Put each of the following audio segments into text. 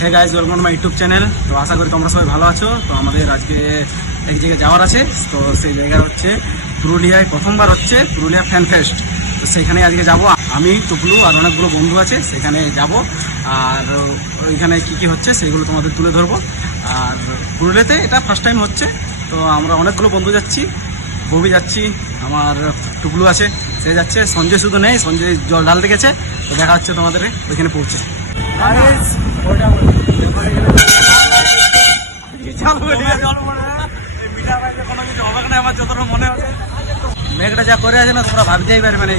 Hey guys, welcome to my YouTube channel. তো আশা করি তোমরা সবাই ভালো আছো। তো আমাদের আজকে এক জায়গায় যাওয়ার আছে। তো সেই জায়গা হচ্ছে পুরুলিয়ায়, প্রথমবার হচ্ছে পুরুলিয়া ফ্যান ফেস্ট। তো সেখানে আজকে যাব আমি, টুকলু আর অনেকগুলো বন্ধু আছে, সেখানে যাব। আর ওইখানে কী কী হচ্ছে সেগুলো তোমাদের তুলে ধরবো। আর পুরুলিয়াতে এটা ফার্স্ট টাইম হচ্ছে। তো আমরা অনেকগুলো বন্ধু যাচ্ছি, ববি যাচ্ছি, আমার টুকলু আছে, সে যাচ্ছে, সঞ্জয় শুধু নেই, সঞ্জয় জল ঢালতে গেছে। তো দেখা হচ্ছে তোমাদের ওইখানে পৌঁছে। মেঘটা যা করে আছে না, তোমরা ভাবতেই পারবে না।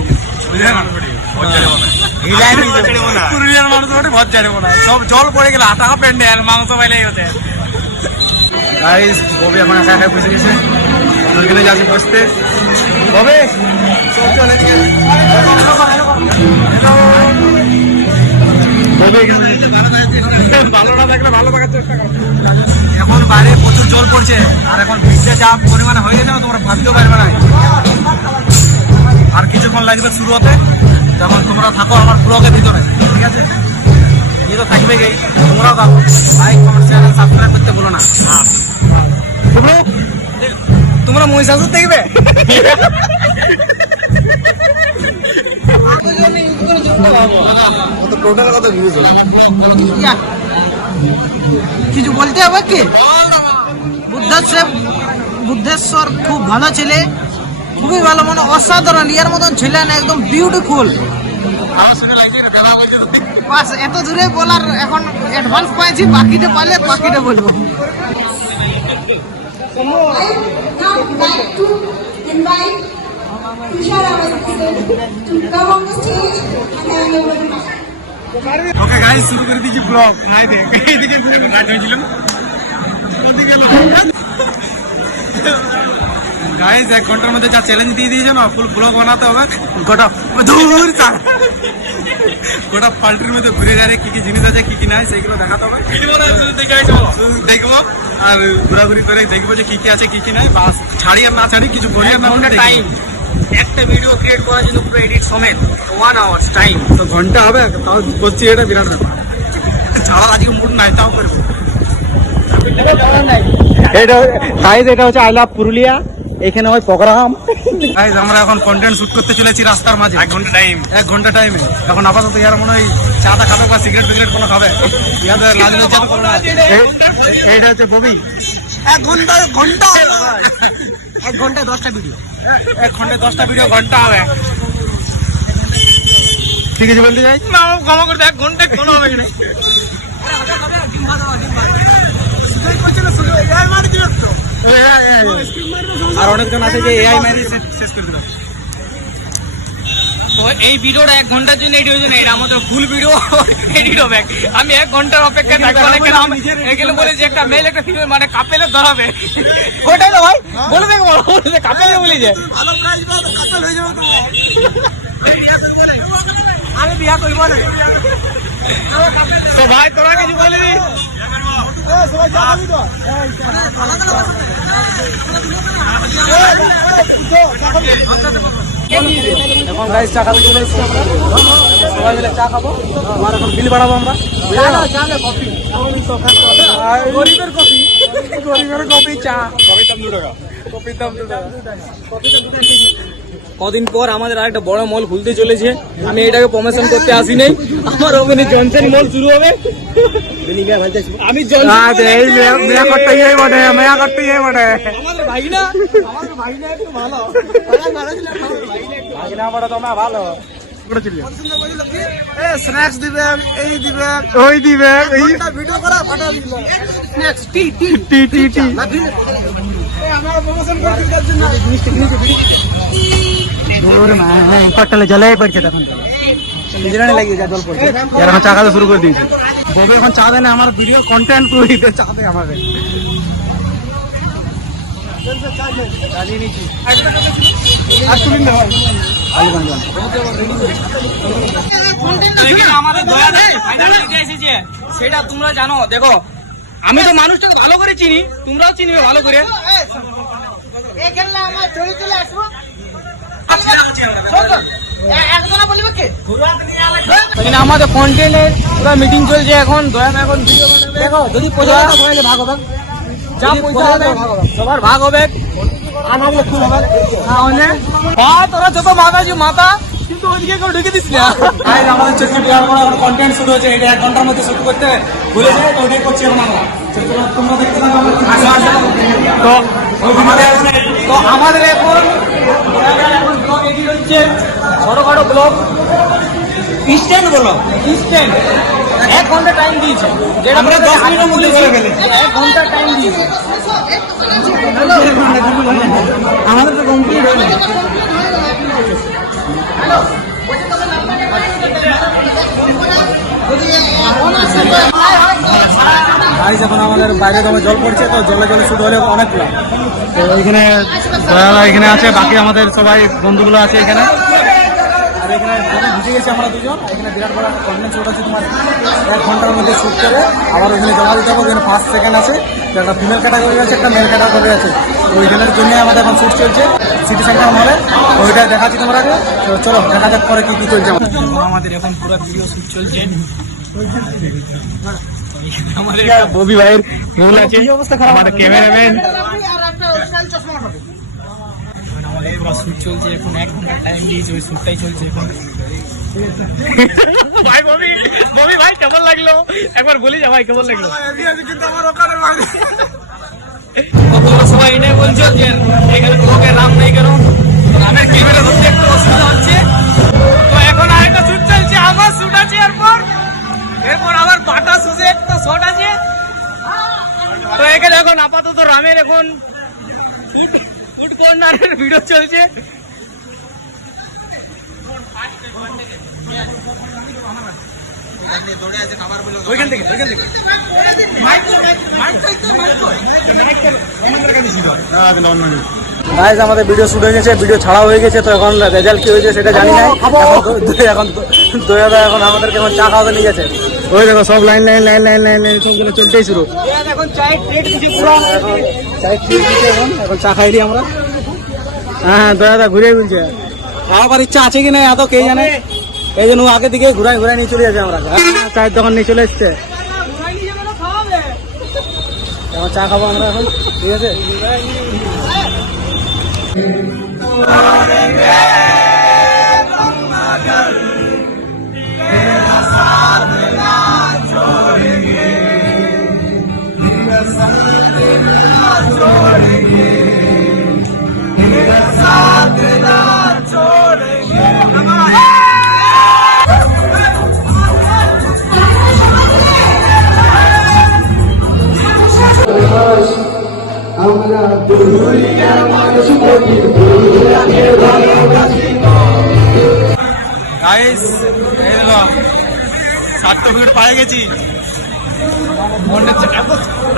পুরুলিয়ার মানুষ ভর চাইবো না, সব জল পড়ে গেলে আটা প্যান্ডেল মাংস পাইলেই হতে। গাইস, ববি এখন একা একা বসে গেছে, ওইখানে যাচ্ছে বসতে। ববে সব চলে ভালো না থাকলে ভালো থাকার চেষ্টা করো। এখন বাইরে প্রচুর জল পড়ছে, আর এখন ভিড়টা যা পরিমাণে হয়ে গেছে না, তোমরা ভাবতেও পারবে না। আর কিছুক্ষণ লাগবে শুরু হতে। তখন তোমরা থাকো আমার ব্লগের ভিতরে, ঠিক আছে? এই তো থাকবে গেই, তোমরাও থাকো। লাইক, কমেন্ট, চ্যানেল সাবস্ক্রাইব করতে বলো না। তোমরা মহিষাসুর দেখবে? কিছু বলতে হবে কি? বুদ্ধেশ্বর খুব ভালো ছেলে, খুবই ভালো, মানে অসাধারণ। ইয়ার মতন ছেলে না, একদম বিউটিফুল। বাস এত দূরে বলার এখন অ্যাডভান্স পাইছি, বাকিটা পাইলে বাকিটা বলবো। ওকে গাইস, শুরু করে দিয়েছি ব্লগ। নাই দেখ, এইদিকে কাজ হয়েছিল। গাইস, 1 ঘন্টার মধ্যে যা চ্যালেঞ্জ দিয়ে দিয়েছে না, ফুল ব্লগ বানাতে হবে। গোটা পাল্টির মধ্যে ঘুরে গেলে কি কি জিনিস আছে, কি কি নাই, সেগুলো দেখাতে হবে। দেখবো আর ঘোরাঘুরি করে দেখবো যে কি কি আছে, কি কি নাই। বাস ছাড়ি আর না ছাড়ি, কিছু করি আর না টাইম। একটা ভিডিও ক্রিয়েট করার জন্য পুরো এডিট সমেত 1 আওয়ার টাইম। তো ঘন্টা হবে, তাও করছি, এটা বিরাট ব্যাপার। ছাড়ার আজকে মুড নাই, তাও করবো। এটা হচ্ছে আই লাভ পুরুলিয়া, এখানে হয় প্রোগ্রাম। গাইস, আমরা এখন কন্টেন্ট শুট করতে চলেছি রাস্তার মাঝে। 1 ঘন্টা টাইমে। এখন আপাতত ইয়ার মনে হয় চাটা খাবে বা সিগারেট ফিগারেট কোনো খাবে। ইয়াদের লাঞ্চের চাটা করবে। এইটা হচ্ছে ববি। 1 ঘন্টায় 10টা ভিডিও। 1 ঘন্টায় 10টা ভিডিও, ঘন্টা হবে। ঠিক আছে, বলতে যাই না, ক্ষমা করতে 1 ঘন্টায় কোনো হবে না। আর অনেকজন আছে যে এআই মারি শেষ করে দিল। এই ভিডিওটা 1 ঘন্টার জন্য এডিট হয়েছে না, এটা আমাদের ফুল ভিডিও এডিট হবে। আমি 1 ঘন্টার অপেক্ষায় থাকবো। এখানে বলে যে একটা মেল একটা ফিমেল মানে কাপেলে ধরাবে, ওটাই না ভাই? বলবে কাপেলে বলি যে আমি বিয়া করবো না। তো ভাই তোরা কিছু বলবি? এখন গাইস চা খাবো, চলে এসেছি আমরা সবাই মিলে চা খাবো। আমার এখন বিল বাড়াবো আমরা। গরিবের কফি, চা। কফির দাম 2 টাকা। কদিন পর আমাদের আরেকটা বড় মল খুলতে চলেছে। আমি এটাকে প্রমোশন করতে আসি নাই, আমার ওখানে জনসন মল শুরু হবে। আমি আমাদের ভাই না একটু ভালো তোমরা ভালো স্ন্যাক্স দিবে, এই দিবে, ওই দিবে, ভিডিও করা ফাটা স্ন্যাক্স টি টি টি টি টি। আমার প্রমোশন করতে তার জন্য জিনিসটা কিনেছে। পাট্টালে জ্বালাই পড়ছে, তখন নিজেরানি লাগিয়ে যা জল পড়ছে। এখন চা খাতে শুরু করে দিয়েছি। ববে এখন চা দেয় না, আমার ভিডিও কন্টেন্ট তৈরি চা দেয় আমাকে। সেটা তোমরা জানো। দেখো, আমি তো মানুষটাকে ভালো করে চিনি, তোমরাও চিনবে ভালো করে। এই খেললে আমার চলে আসবো। এখানে আমাদের কন্টেন্টের পুরো মিটিং চলছে এখন। দয়া এখন ভিডিও বানাবে। দেখো যদি পয়সা দাও তাহলে ভাগ হবে, যা পয়সা হবে সবার ভাগ হবে। আর ভাগলে খুব হবে। তাহলে তোরা যত মাথা মাথা, কিন্তু ওইদিকে কেউ ঢুকে দিস না। গাইস আমাদের চলছে বিরাট বড় কন্টেন্ট শুরু হচ্ছে, এটা 1 ঘন্টার মধ্যে শুট করতে বলেছে, তো ওটাই করছি এখন আমরা। তোমরা দেখতে থাকো। তো আমাদের এখন ব্লগ এডিট হচ্ছে, ছোটখাটো ব্লগ ইনস্ট্যান্ট বলো, ইনস্ট্যান্ট 1 ঘন্টা টাইম দিয়েছে, যেটা আমরা 10 মিনিটের মধ্যে করে ফেলি। 1 ঘন্টা টাইম দিয়েছে। আমাদের তো কমপ্লিট হয়ে গেছে। গাইস এখন আমাদের বাইরে দমে জল পড়ছে, তো জলে জলে শুট হলে অনেকগুলো। তো এখানে দয়ালা এখানে আছে, বাকি আমাদের সবাই বন্ধুগুলো আছে এখানে। আর এখানে জলে ভিজে গেছি আমরা দুজন। এখানে বিরাট বড় একটা কন্টেন্ট শুট আছে, তোমার 1 ঘন্টার মধ্যে শুট করে আবার ওখানে জমা দিতে হবে। ওখানে 5 সেকেন্ড আছে, তো একটা ফিমেল ক্যাটাগরি আছে, একটা মেল ক্যাটাগরি আছে। তো ওইখানের জন্য আমাদের এখন শুট চলছে সিটি সেন্টার মলে, ওইটা দেখাচ্ছি তোমরা। তো চলো দেখা যাক পরে কি কি চলছে আমাদের এখন পুরো ভিডিও শুট চলছে। আমাদের ববি ভাইয়ের রোল আছে, আমাদের ক্যামেরাম্যান। আমাদের পুরো শুট চলছে এখন, 1 ঘন্টা টাইম দিয়েছে, ওই শুটটাই চলছে এখন। ভাই ববি ভাই কেমন লাগলো একবার বলি যা ভাই, কেমন লাগলো? সবাই এটাই বলছো যে এখানে লোকের রাম নেই কেন, রামের ক্যামেরা ধরতে একটু অসুবিধা হচ্ছে। তো এখন আরেকটা শুট চলছে, আমার শুট আছে, এরপর আবার বাটা শুটে একটা শট আছে। তো এখানে এখন আপাতত রামের এখন ফুড কর্নারের ভিডিও চলছে। ওইখান থেকে গাইস আমাদের ভিডিও শুট হয়ে গেছে, ভিডিও ছাড়া হয়ে গেছে। তো এখন রেজাল্ট কি হয়েছে সেটা জানি না। এখন দয়াদা এখন আমাদেরকে এখন চা খাওয়াতে নিয়ে গেছে। ওই দেখো সব line line line line line line সবগুলো চলতেই শুরু। এখন চায়ের প্লেট দিচ্ছে পুরো। চাই ঠিক দিচ্ছে এখন চা খাইলি আমরা। হ্যাঁ দয়াদা ঘুরে বলছে খাওয়াবার ইচ্ছা আছে কি না এত কে জানে, এই জন্য আগে দিকে ঘুরাই ঘুরাই নিয়ে চলে যাচ্ছে আমরা। চায়ের দোকান নিয়ে চলে এসছে, এখন চা খাবো আমরা এখন, ঠিক আছে। গাইস সার্টিফিকেট পেয়ে গেছি।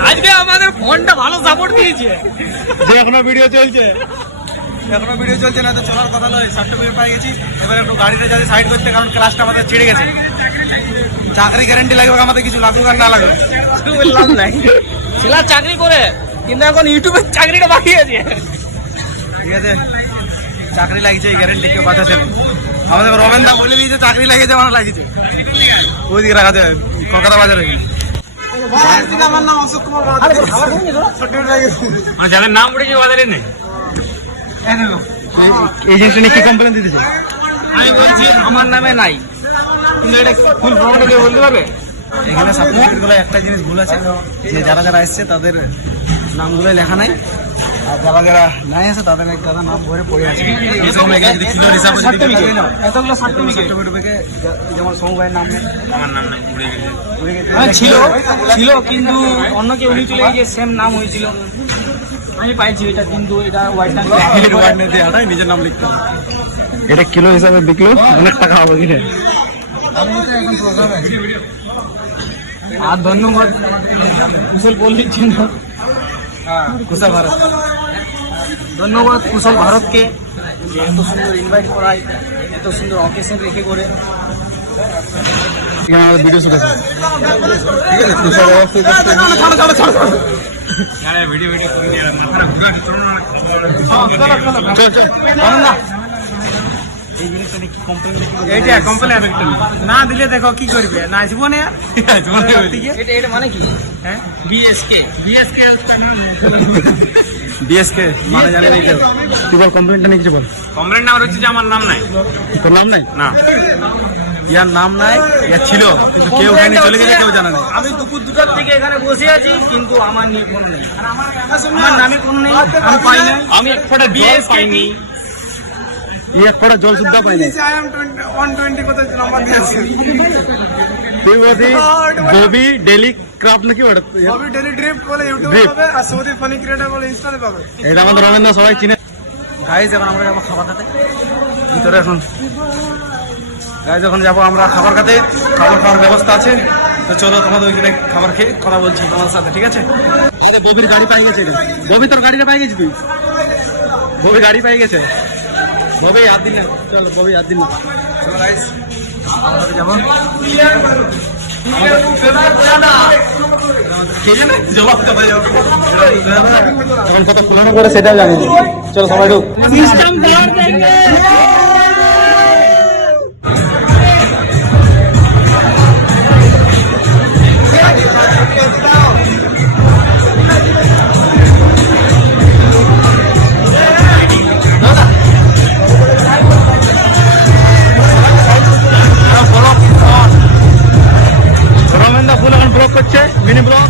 আজকে আমাদের ফোনটা ভালো সাপোর্ট দিয়েছে, যে এখনো ভিডিও চলছে, না তো চলার কথা নয়। সার্টিফিকেট পেয়ে গেছি, এবার একটু গাড়িটা যাতে সাইড করতে, কারণ ক্লাসটা আমাদের ছিঁড়ে গেছে। চাকরি গ্যারান্টি লাগবে আমাদের, কিছু লাগুক আর না লাগুক বললাম নাই। ছেলে চাকরি করে কিন্তু এখন ইউটিউবের চাকরিটা বাকি আছে, ঠিক আছে। চাকরি লাগছে গ্যারান্টি কেউ বাঁচাচ্ছে না। আমাদের রমেন দা বলে দিয়েছে চাকরি লাগিয়েছে, আমার লাগিয়েছে ওইদিকে রাখা যায় কলকাতা বাজারে। আমার নাম অশোক কুমার, যাদের নাম উঠেছে বাজারে নেই। এই জিনিসটা নিয়ে কি কমপ্লেন দিতেছে? আমি বলছি আমার নামে নাই, কিন্তু এটা ফুল ফর্মটা দিয়ে বলতে পারবে? এখানে সার্টিফিকেটগুলো একটা জিনিস ভুল আছে, যে যারা যারা এসছে তাদের নামগুলো লেখা নাই, আর যারা যারা নাই আছে তাদের একটা নাম ভরে পড়ে আছে। এতগুলো সার্টিফিকেট যেমন সৌম ভাইয়ের নাম নেই, আমার নাম নাই, ভুলে গেছে। ছিল কিন্তু অন্য কেউ উনি চলে গিয়ে সেম নাম হয়েছিল। আমি পাইছি এটা, কিন্তু এটা নিজের নাম লিখতে হবে। এটা কিলো হিসাবে বিকলো অনেক টাকা হবে কিনে। আর ধন্যবাদ কুশল পল্লীর জন্য, কুশল ভারত, ধন্যবাদ কুশল ভারতকে, যে এত সুন্দর ইনভাইট করায়, এত সুন্দর অকেশন রেখে করে। ভিডিও শুট আছে, এই জিনিসটা নিয়ে কি কমপ্লেন এইটা কমপ্লেন এফেক্ট না দিলে দেখো কি করবে না আসবো না এটা এটা মানে কি হ্যাঁ বিএসকে বিএসকে মানে জানি না কেউ। তুই বল কমপ্লেনটা নিয়ে কিছু বল। কমপ্লেন নাম্বার হচ্ছে যে আমার নাম নাই তোর নাম নাই? না ইয়ার নাম নাই, ইয়ার ছিল কিন্তু কেউ উঠায়নি, চলে গেছে, কেউ জানে না। আমি দুপুর 2টার থেকে এখানে বসে আছি কিন্তু আমার নিয়ে ফোন নেই, আমার নামে ফোন নেই, আমি পাই না, আমি এক ফোঁটা জল পাইনি। ই এক ফোঁটা জল শুদ্ধ পাইনি। তুই বলছি ববি ডেলি ক্রাফট নাকি ওটা? এটা আমাদের রমেন্দ্র সবাই চিনে। গাইজ এখন আমরা যাবো খাবার খেতে ভিতরে। এখন গাইজ এখন যাবো আমরা খাবার খেতে, খাবার খাওয়ার ব্যবস্থা আছে। তো চলো তোমাদের ওইখানে খাবার খেয়ে কথা বলছি তোমার সাথে, ঠিক আছে? আরে ববির গাড়ি পাই গেছে। ববি তোর গাড়িটা পাই গেছি তুই? ববি গাড়ি পাই গেছে। ববি হাত দিন না, চল ববি হাত দিন না। চলো গাইজ আমরা যাবো। এখন কত পুরানো করে সেটাও জানি। চলো সবাই ঢুক। রমেন্দা ফুল এখন ব্লক করছে, মিনি ব্লক।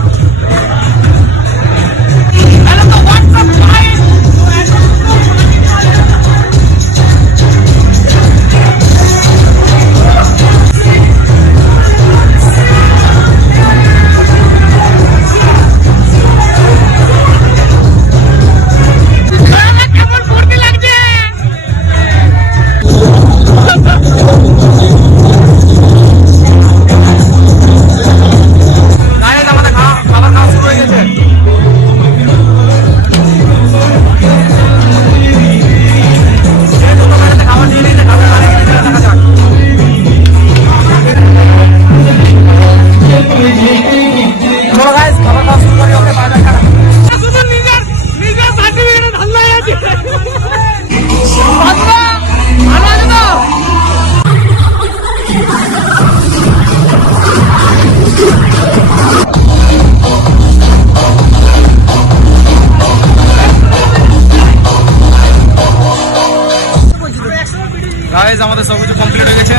গাইজ আমাদের সব কিছু কমপ্লিট হয়ে গেছে,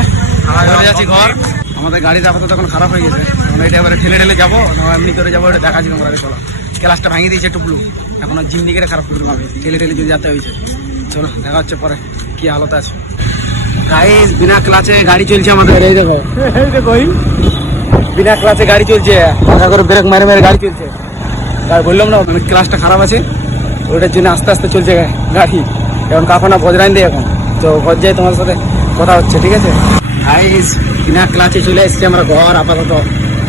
চলে যাচ্ছি ঘর। আমাদের গাড়িটা আপাতত এখন খারাপ হয়ে গেছে, আমরা এটা এবারে ঠেলে ঠেলে যাবো, এমনি করে যাবো, এটা দেখা যাবে। আমরা চলো ক্লাসটা ভাঙিয়ে দিয়েছে টুকলু, এখন জিন্দিগিটা খারাপ করতে হবে, ঠেলে ঠেলে যদি যেতে হয়েছে। চলো দেখা হচ্ছে পরে কি হালত আছে। গাইজ বিনা ক্লাচে গাড়ি চলছে আমাদের, এই দেখো বিনা ক্লাচে গাড়ি চলছে, দেখা করে ব্রেক মেরে মেরে গাড়ি চলছে। আর বললাম না ক্লাসটা খারাপ আছে, ওটার জন্য আস্তে আস্তে চলছে গাড়ি। এখন কাফনা বজরাইন দেয় এখন, তো ঘর যাই তোমার সাথে কথা হচ্ছে, ঠিক আছে? গাইস বিনা ক্লাচে চলে এসেছি আমরা ঘর আপাতত।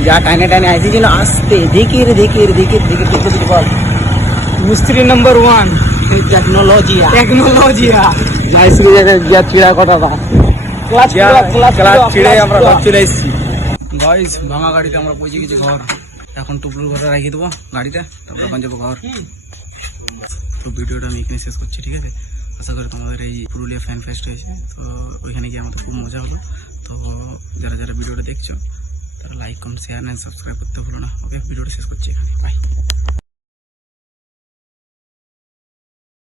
যা টাইনে টাইনে আইসি যেন আসতে ধীরে বল। মিস্ত্রি নাম্বার 1 টেকনোলজিয়া গাইস যা চিড়া কথা দা ক্লাচ চিড়ে আমরা ঘর চলে এসেছি। গাইস ভাঙা গাড়িতে আমরা পৌঁছে গেছি ঘর। এখন টুকলুর ঘরে রেখে দেবো গাড়িটা, তারপর এখন যাবো ঘর। তো ভিডিওটা আমি এখানে শেষ করছি, ঠিক আছে? আশা করি তোমাদের এই পুরুলিয়া ফ্যান ফেস্ট হয়েছে, তো ওইখানে গিয়ে আমাদের খুব মজা হলো। তো যারা যারা ভিডিওটা দেখছো তারা like comment share and subscribe করতে ভুলো না। ওকে, ভিডিওটা শেষ করছি এখানে, বাই।